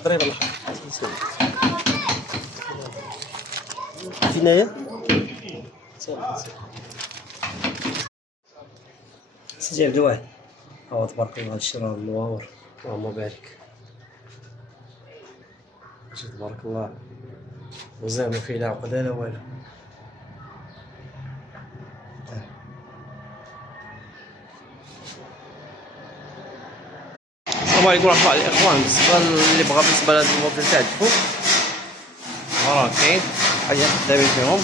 الضريبه الاخرى فينايا سيدي عبد الواحد. تبارك الله، هاد الشرا المواور اللهم بارك. تبارك الله وزان، ما فيه لا عقده لا والو. السلام عليكم ورحمة الله الإخوان. بالنسبة اللي بغا بالنسبة لهاد الموديل تاع الدفوف، راه كاين حاجات خدامين فيهم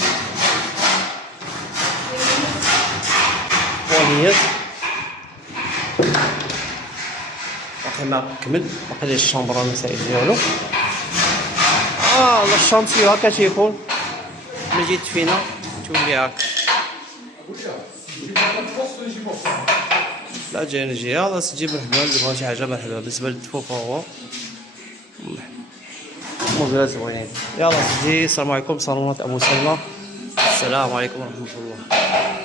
وانيات، باقي ما كمل، باقي ليه الشامبر النسائي ديالو. لا الشانتي هكا تيكون ملي جيت فينا تولي هاكا. لا جاي نجي، يلاه تجي مرحبا، اللي بغا شي حاجة مرحبا. بالنسبة للدفوف هو موديلات زوينين. يلاه سيدي، السلام عليكم، صالونات أبو سلمى، السلام عليكم ورحمة الله.